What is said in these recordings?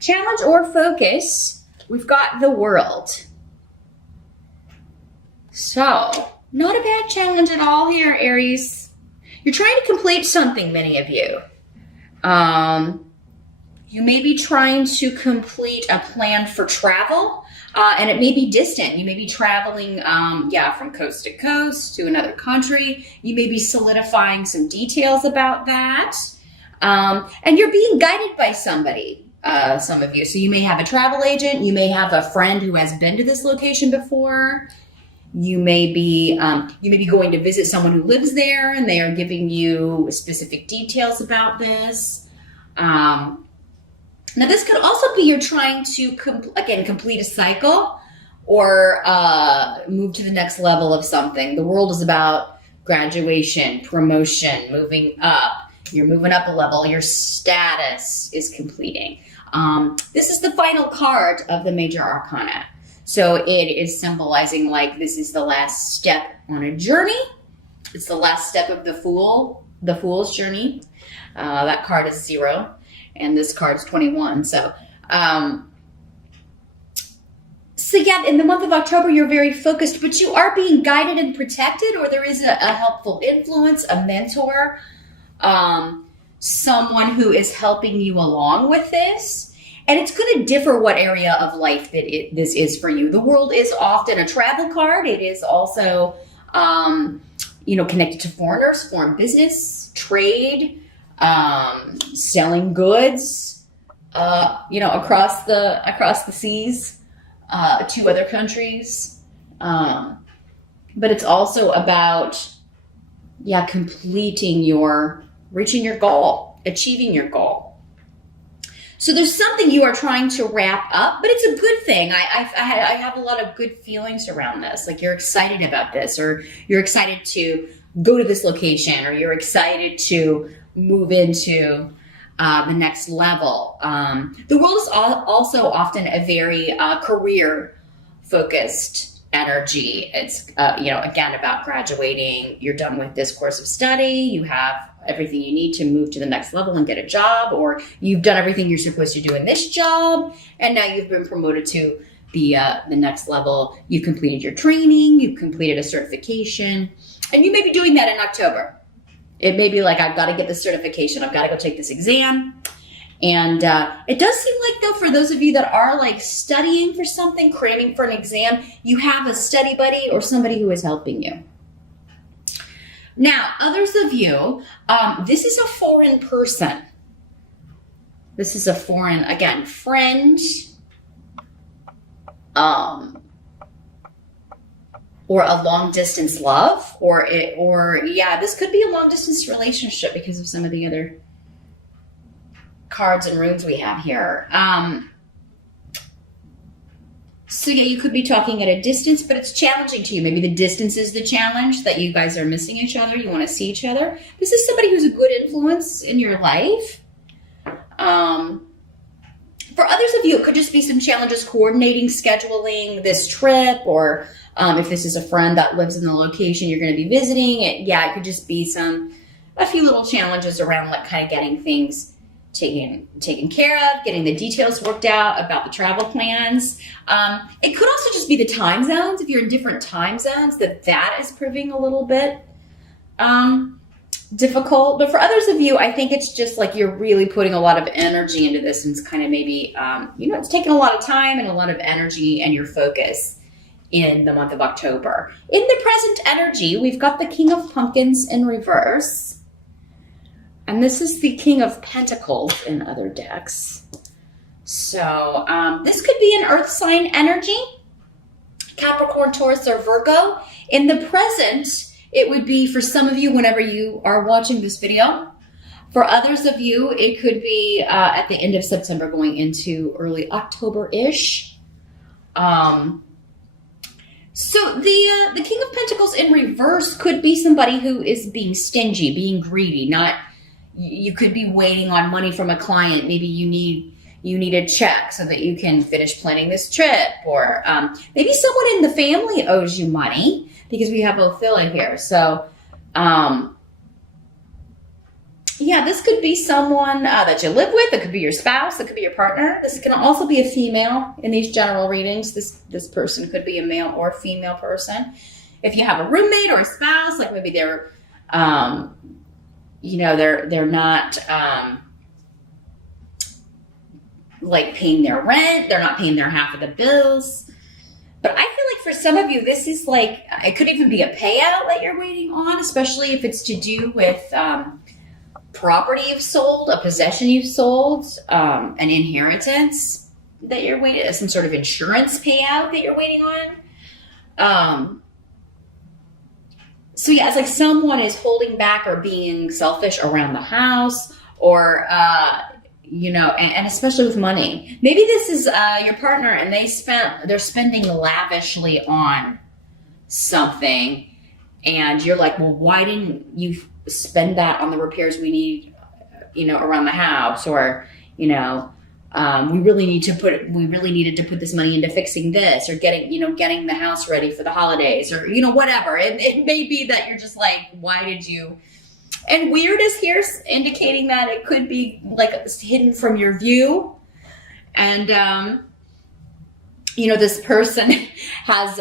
Challenge or focus, we've got the World. So, not a bad challenge at all here, Aries. You're trying to complete something, many of you. You may be trying to complete a plan for travel, and it may be distant. You may be traveling, from coast to coast to another country. You may be solidifying some details about that. And you're being guided by somebody, some of you. So you may have a travel agent. You may have a friend who has been to this location before. You may be going to visit someone who lives there, and they are giving you specific details about this. Now, this could also be you're trying to, complete a cycle or move to the next level of something. The World is about graduation, promotion, moving up. You're moving up a level. Your status is completing. This is the final card of the Major Arcana. So it is symbolizing like this is the last step on a journey. It's the last step of the Fool's journey. That card is 0. And this card's 21. So yeah, in the month of October, you're very focused, but you are being guided and protected, or there is a helpful influence, a mentor, someone who is helping you along with this. And it's going to differ what area of life that this is for you. The World is often a travel card. It is also, connected to foreigners, foreign business, trade, selling goods, across the seas, to other countries. But it's also about, reaching your goal, achieving your goal. So there's something you are trying to wrap up, but it's a good thing. I have a lot of good feelings around this. Like you're excited about this, or you're excited to go to this location, or you're excited to move into the next level. The World is also often a very career-focused energy. It's, again, about graduating. You're done with this course of study. You have everything you need to move to the next level and get a job, or you've done everything you're supposed to do in this job, and now you've been promoted to the next level. You've completed your training. You've completed a certification, and you may be doing that in October. It may be like, I've got to get this certification. I've got to go take this exam. And it does seem like, though, for those of you that are like studying for something, cramming for an exam, you have a study buddy or somebody who is helping you. Now, others of you, this is a foreign person. This is a foreign, again, friend, or a long distance love, or this could be a long distance relationship because of some of the other cards and runes we have here. So yeah, you could be talking at a distance, but it's challenging to you. Maybe the distance is the challenge, that you guys are missing each other. You want to see each other. This is somebody who's a good influence in your life. For others of you, it could just be some challenges coordinating, scheduling this trip, or if this is a friend that lives in the location you're going to be visiting, it could just be a few little challenges around like kind of getting things taken care of, getting the details worked out about the travel plans. It could also just be the time zones. If you're in different time zones, that is proving a little bit difficult. But for others of you, I think it's just like you're really putting a lot of energy into this, and it's kind of maybe, it's taking a lot of time and a lot of energy and your focus in the month of October. In the present energy, we've got the King of Pumpkins in reverse. And this is the King of Pentacles in other decks. So this could be an earth sign energy, Capricorn, Taurus, or Virgo. In the present, it would be for some of you whenever you are watching this video. For others of you, it could be at the end of September going into early October-ish. So the King of Pentacles in reverse could be somebody who is being stingy, being greedy, you could be waiting on money from a client. Maybe you need a check so that you can finish planning this trip, or maybe someone in the family owes you money, because we have Ophila here. So Yeah, this could be someone that you live with. It could be your spouse. It could be your partner. This can also be a female in these general readings. This person could be a male or female person. If you have a roommate or a spouse, like maybe they're, they're not like paying their rent. They're not paying their half of the bills. But I feel like for some of you, this is like, it could even be a payout that you're waiting on, especially if it's to do with property you've sold, a possession you've sold, an inheritance that you're waiting, some sort of insurance payout that you're waiting on. So yeah, it's like someone is holding back or being selfish around the house, or and especially with money. Maybe this is your partner, and they're spending lavishly on something, and you're like, well, why didn't you spend that on the repairs we need, around the house, or we really needed to put this money into fixing this, or getting the house ready for the holidays, or whatever. It may be that you're just like, why did you? And weird is here, indicating that it could be like hidden from your view, and this person has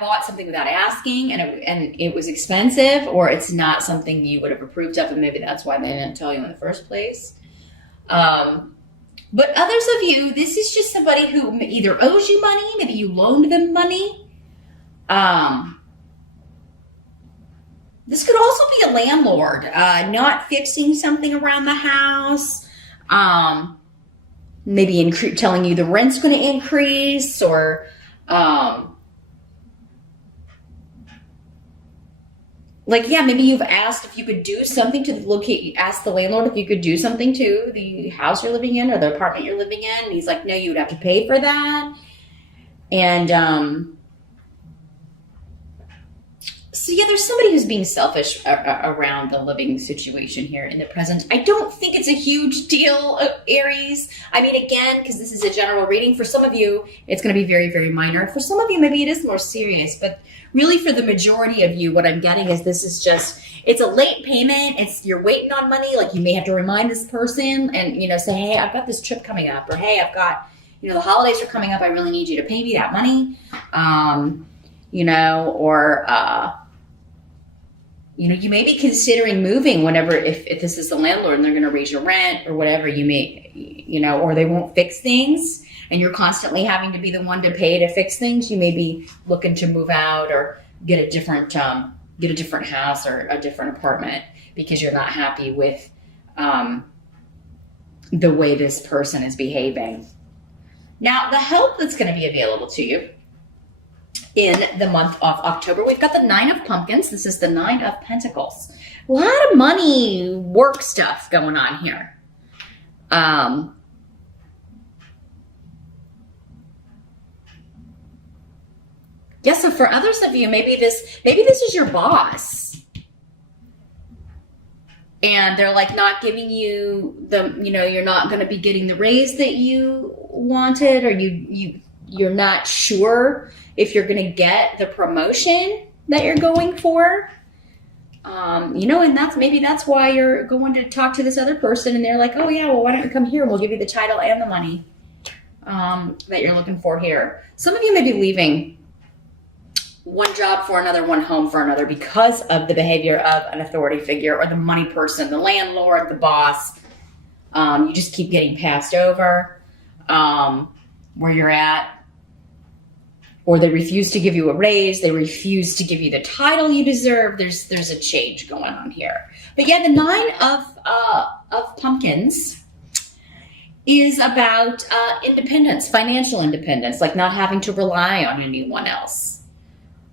bought something without asking, and it was expensive, or it's not something you would have approved of, and maybe that's why they didn't tell you in the first place. But others of you, this is just somebody who either owes you money, maybe you loaned them money. This could also be a landlord, not fixing something around the house, maybe telling you the rent's going to increase, or maybe you've asked if you could do something to ask the landlord if you could do something to the house you're living in or the apartment you're living in. And he's like, no, you would have to pay for that. And so yeah, there's somebody who's being selfish around the living situation here in the present. I don't think it's a huge deal, Aries. I mean, again, because this is a general reading, for some of you, it's going to be very, very minor. For some of you, maybe it is more serious. But really, for the majority of you, what I'm getting is this is just, it's a late payment. You're waiting on money. Like, you may have to remind this person and, say, hey, I've got this trip coming up. Or, hey, I've got, the holidays are coming up. I really need you to pay me that money. You may be considering moving whenever, if this is the landlord and they're going to raise your rent or whatever, you may, or they won't fix things and you're constantly having to be the one to pay to fix things. You may be looking to move out or get a different house or a different apartment because you're not happy with the way this person is behaving. Now, the help that's going to be available to you in the month of October, we've got the 9 of Pumpkins. This is the 9 of Pentacles. A lot of money, work stuff going on here. So for others of you, maybe this is your boss. And they're like not giving you you're not going to be getting the raise that you wanted, or you're not sure if you're going to get the promotion that you're going for. And that's why you're going to talk to this other person, and they're like, oh yeah, well, why don't you come here and we'll give you the title and the money that you're looking for here. Some of you may be leaving one job for another, one home for another, because of the behavior of an authority figure or the money person, the landlord, the boss. You just keep getting passed over where you're at. Or they refuse to give you a raise. They refuse to give you the title you deserve. There's a change going on here. But yeah, the 9 of Pumpkins is about independence, financial independence, like not having to rely on anyone else.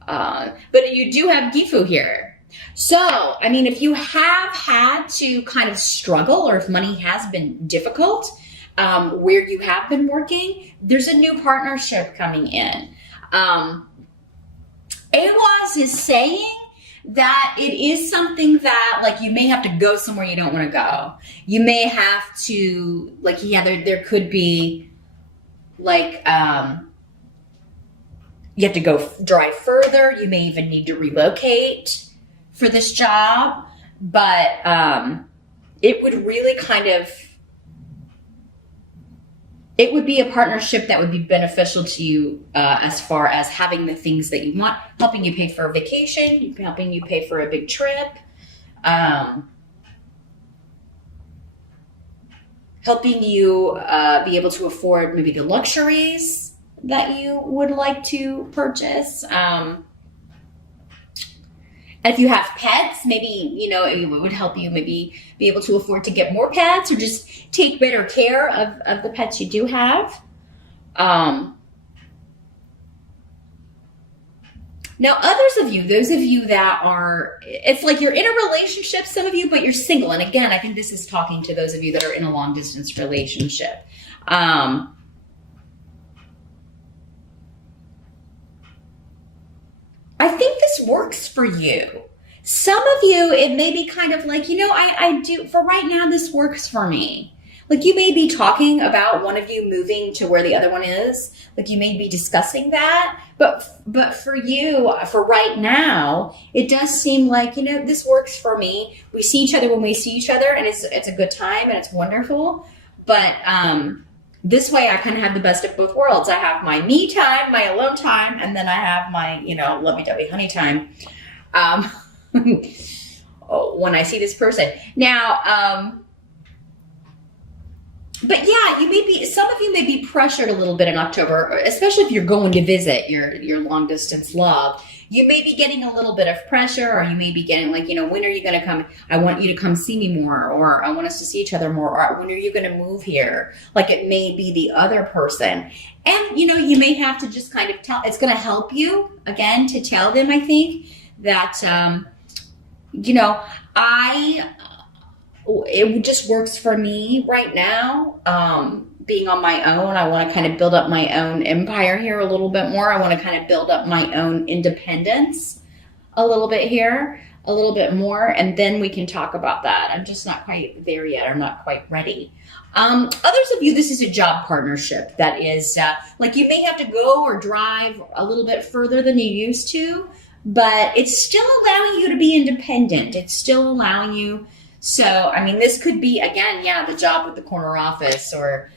But you do have Gifu here. So, I mean, if you have had to kind of struggle, or if money has been difficult where you have been working, there's a new partnership coming in. Awas is saying that it is something that, like, you may have to go somewhere you don't want to go. You may have to, like, there could be, like, you have to go drive further. You may even need to relocate for this job. But it would really it would be a partnership that would be beneficial to you as far as having the things that you want, helping you pay for a vacation, helping you pay for a big trip, helping you be able to afford maybe the luxuries that you would like to purchase. And if you have pets, maybe, it would help you maybe be able to afford to get more pets or just take better care of the pets you do have. Now, others of you, those of you that are, it's like you're in a relationship, some of you, but you're single. And again, I think this is talking to those of you that are in a long distance relationship. I think this works for you. Some of you, it may be kind of like, I do, for right now, this works for me. Like you may be talking about one of you moving to where the other one is. Like you may be discussing that. But for you, for right now, it does seem like, this works for me. We see each other when we see each other and it's a good time and it's wonderful. But this way I kind of have the best of both worlds. I have my me time, my alone time, and then I have my, lovey-dovey honey time when I see this person. Now, but yeah, some of you may be pressured a little bit in October, especially if you're going to visit your long distance love. You may be getting a little bit of pressure, or you may be getting like, when are you going to come? I want you to come see me more, or I want us to see each other more, or when are you going to move here? Like it may be the other person. And, you may have to just kind of it's going to help you again to tell them, I think that, it just works for me right now. Being on my own, I want to kind of build up my own empire here a little bit more. I want to kind of build up my own independence a little bit here, a little bit more, and then we can talk about that. I'm just not quite there yet. I'm not quite ready. Others of you, this is a job partnership that is like you may have to go or drive a little bit further than you used to, but it's still allowing you to be independent. It's still allowing you. So, this could be, again, the job with the corner office, or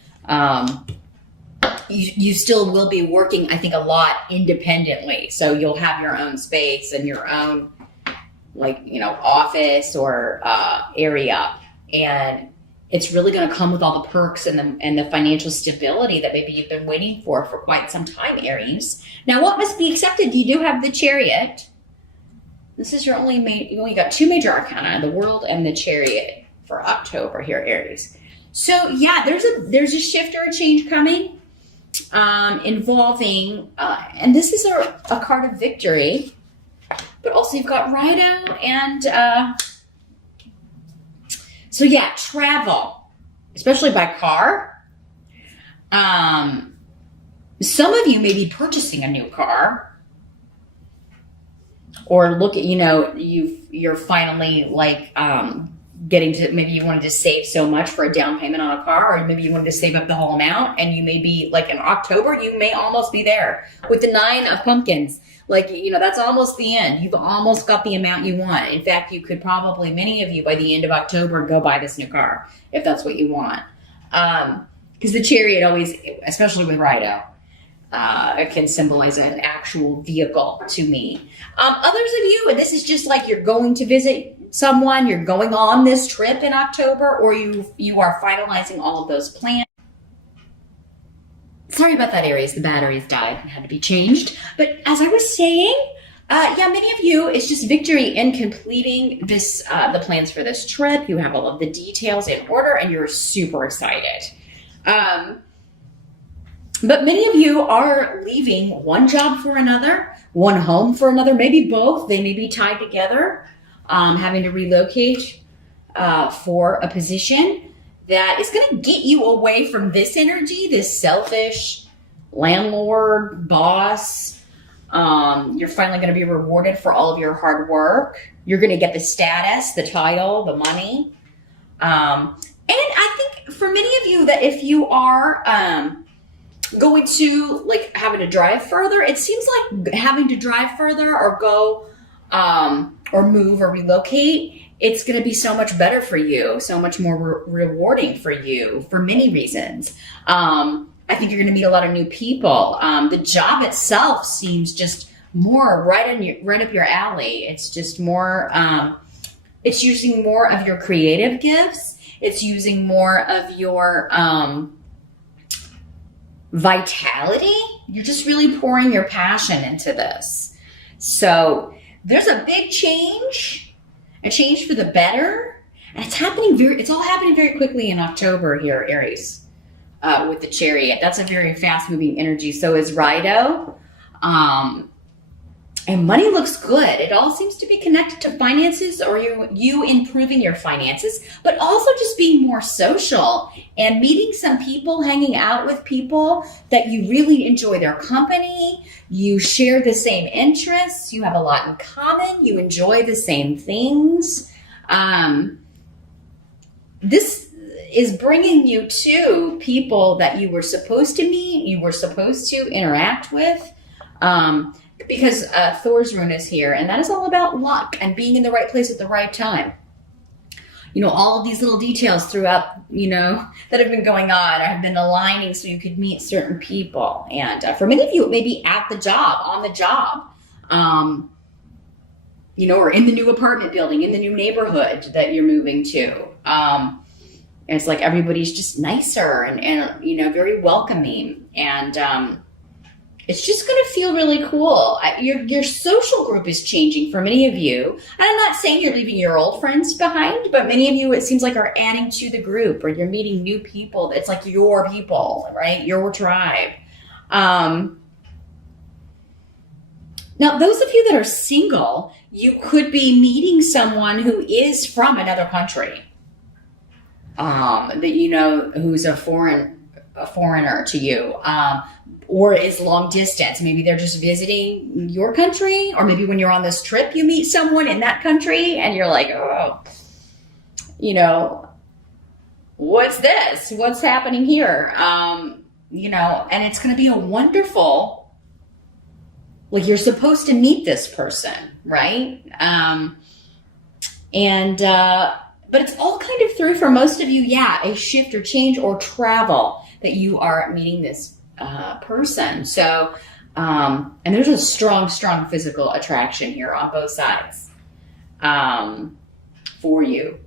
you still will be working, I think, a lot independently. So you'll have your own space and your own, office or area. And it's really going to come with all the perks and the financial stability that maybe you've been waiting for quite some time, Aries. Now, what must be accepted? You do have the Chariot. This is you only got two major arcana, the World and the Chariot for October here, Aries. So yeah, there's a shift or a change coming involving, and this is a card of victory, but also you've got Rhino and, so yeah, travel, especially by car. Some of you may be purchasing a new car. Or look at, you're finally getting to, maybe you wanted to save so much for a down payment on a car, or maybe you wanted to save up the whole amount, and you may be like in October, you may almost be there with the 9 of pumpkins. That's almost the end. You've almost got the amount you want. In fact, you could probably, many of you by the end of October, go buy this new car if that's what you want. Because the Chariot always, especially with Rhino, it can symbolize an actual vehicle to me. Others of you, and this is just like you're going to visit someone, you're going on this trip in October, or you are finalizing all of those plans. Sorry about that, Aries. The batteries died and had to be changed. But as I was saying, many of you, it's just victory in completing this, the plans for this trip. You have all of the details in order and you're super excited. But many of you are leaving one job for another, one home for another, maybe both. They may be tied together, having to relocate for a position that is going to get you away from this energy, this selfish landlord, boss. You're finally going to be rewarded for all of your hard work. You're going to get the status, the title, the money. And I think for many of you that if you are going to having to drive further, it seems like having to drive further or go or move or relocate it's going to be so much better for you, so much more rewarding for you for many reasons. I think you're going to meet a lot of new people. The job itself seems just more right up your alley. It's just more, it's using more of your creative gifts. It's using more of your vitality. You're just really pouring your passion into this. So there's a big change, a change for the better. And it's all happening very quickly in October here, Aries, with the Chariot. That's a very fast moving energy. So is Rido. And money looks good. It all seems to be connected to finances, or you improving your finances, but also just being more social and meeting some people, hanging out with people that you really enjoy their company. You share the same interests. You have a lot in common. You enjoy the same things. This is bringing you to people that you were supposed to meet, you were supposed to interact with. Because Thor's rune is here, and that is all about luck and being in the right place at the right time. You know, all of these little details throughout, that have been going on or have been aligning so you could meet certain people. And for many of you, it may be at the job, on the job, or in the new apartment building, in the new neighborhood that you're moving to. And it's like everybody's just nicer and very welcoming. And it's just going to feel really cool. Your social group is changing for many of you. And I'm not saying you're leaving your old friends behind, but many of you, it seems like, are adding to the group, or you're meeting new people. It's like your people, right? Your tribe. Now, those of you that are single, you could be meeting someone who is from another country, that who's a foreigner to you, or is long distance. Maybe they're just visiting your country, or maybe when you're on this trip, you meet someone in that country and you're like, oh, what's this? What's happening here? And it's going to be a wonderful, like, you're supposed to meet this person, right? But it's all kind of through, for most of you, a shift or change or travel that you are meeting this person. So, and there's a strong physical attraction here on both sides for you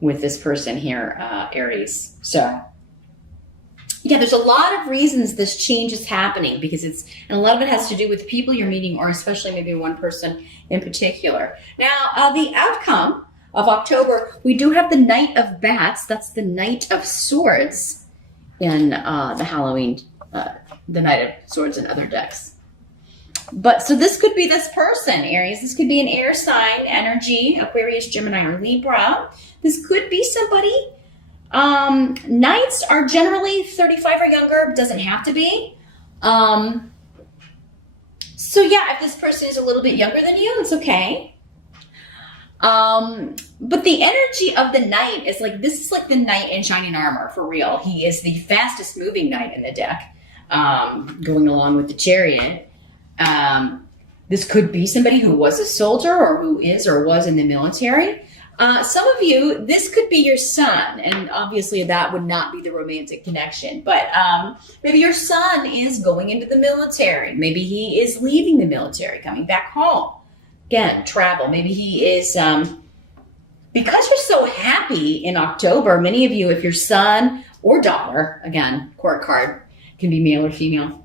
with this person here, Aries. So, there's a lot of reasons this change is happening, because and a lot of it has to do with people you're meeting, or especially maybe one person in particular. Now, the outcome of October, we do have the Knight of Bats. That's the Knight of Swords in the Halloween, the Knight of Swords and other decks. But so this could be this person, Aries. This could be an air sign energy, Aquarius, Gemini, or Libra. This could be somebody. Knights are generally 35 or younger. Doesn't have to be. So if this person is a little bit younger than you, it's okay. But the energy of the knight is like, this is like the knight in shining armor, for real. He is the fastest moving knight in the deck, going along with the Chariot. This could be somebody who was a soldier, or who is or was in the military. Some of you, this could be your son, and obviously that would not be the romantic connection, but maybe your son is going into the military. Maybe he is leaving the military, coming back home. Again, travel. Maybe he is, because you're so happy in October, many of you, if your son or daughter, again, court card, can be male or female.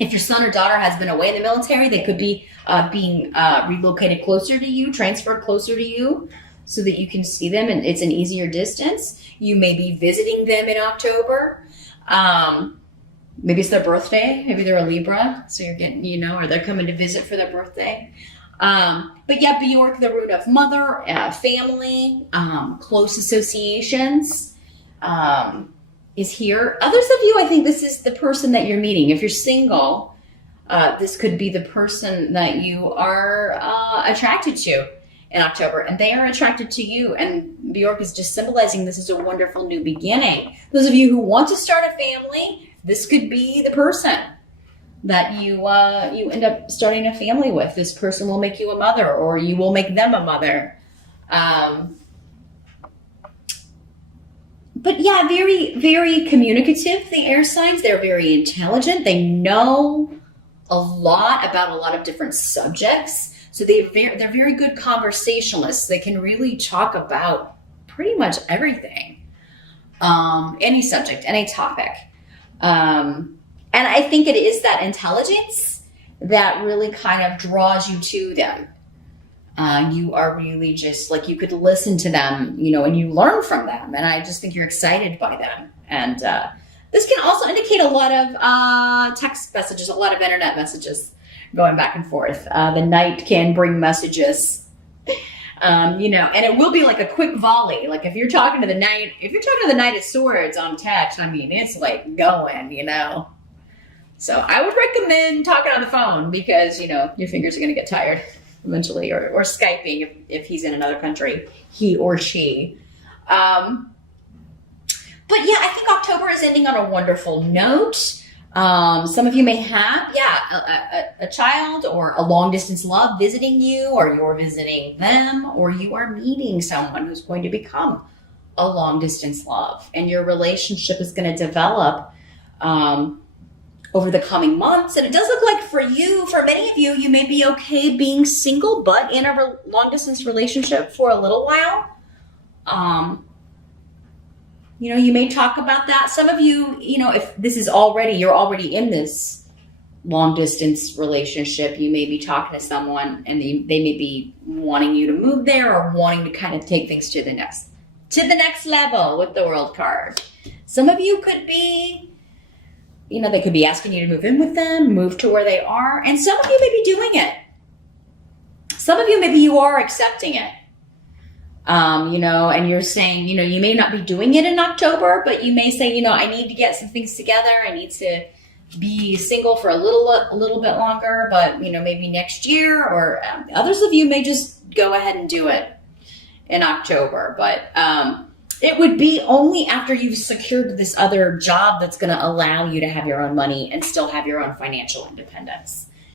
If your son or daughter has been away in the military, they could be being relocated closer to you, transferred closer to you, so that you can see them and it's an easier distance. You may be visiting them in October. Maybe it's their birthday. Maybe they're a Libra, so you're getting, or they're coming to visit for their birthday. But Bjork, the root of mother, family, close associations, is here. Others of you, I think this is the person that you're meeting. If you're single, this could be the person that you are attracted to in October, and they are attracted to you. And Bjork is just symbolizing this is a wonderful new beginning. Those of you who want to start a family, this could be the person that you end up starting a family with. This person will make you a mother, or you will make them a mother. Um, but yeah, very, very communicative, the air signs. They're very intelligent. They know a lot about a lot of different subjects. So they're very good conversationalists. They can really talk about pretty much everything, any subject, any topic. And I think it is that intelligence that really kind of draws you to them. You are really just like, you could listen to them, you know, and you learn from them. And I just think you're excited by them. And this can also indicate a lot of text messages, a lot of internet messages going back and forth. The night can bring messages, you know, and it will be like a quick volley. Like if you're talking to the Knight of Swords on text, I mean, it's like going, you know. So I would recommend talking on the phone because, you know, your fingers are going to get tired eventually, or Skyping if he's in another country, he or she. But yeah, I think October is ending on a wonderful note. Some of you may have, a child or a long distance love visiting you, or you're visiting them, or you are meeting someone who's going to become a long distance love, and your relationship is going to develop over the coming months. And it does look like for many of you, you may be okay being single, but in a long distance relationship for a little while. You know, you may talk about that. Some of you, you know, if this is you're already in this long distance relationship, you may be talking to someone and they may be wanting you to move there, or wanting to kind of take things to the next level with the World card. Some of you could be, you know, they could be asking you to move in with them, move to where they are. And some of you may be doing it. Some of you, maybe you are accepting it. You know, and you're saying, you know, you may not be doing it in October, but you may say, you know, I need to get some things together. I need to be single for a little bit longer, but, you know, maybe next year. Or others of you may just go ahead and do it in October. But it would be only after you've secured this other job that's going to allow you to have your own money and still have your own financial independence.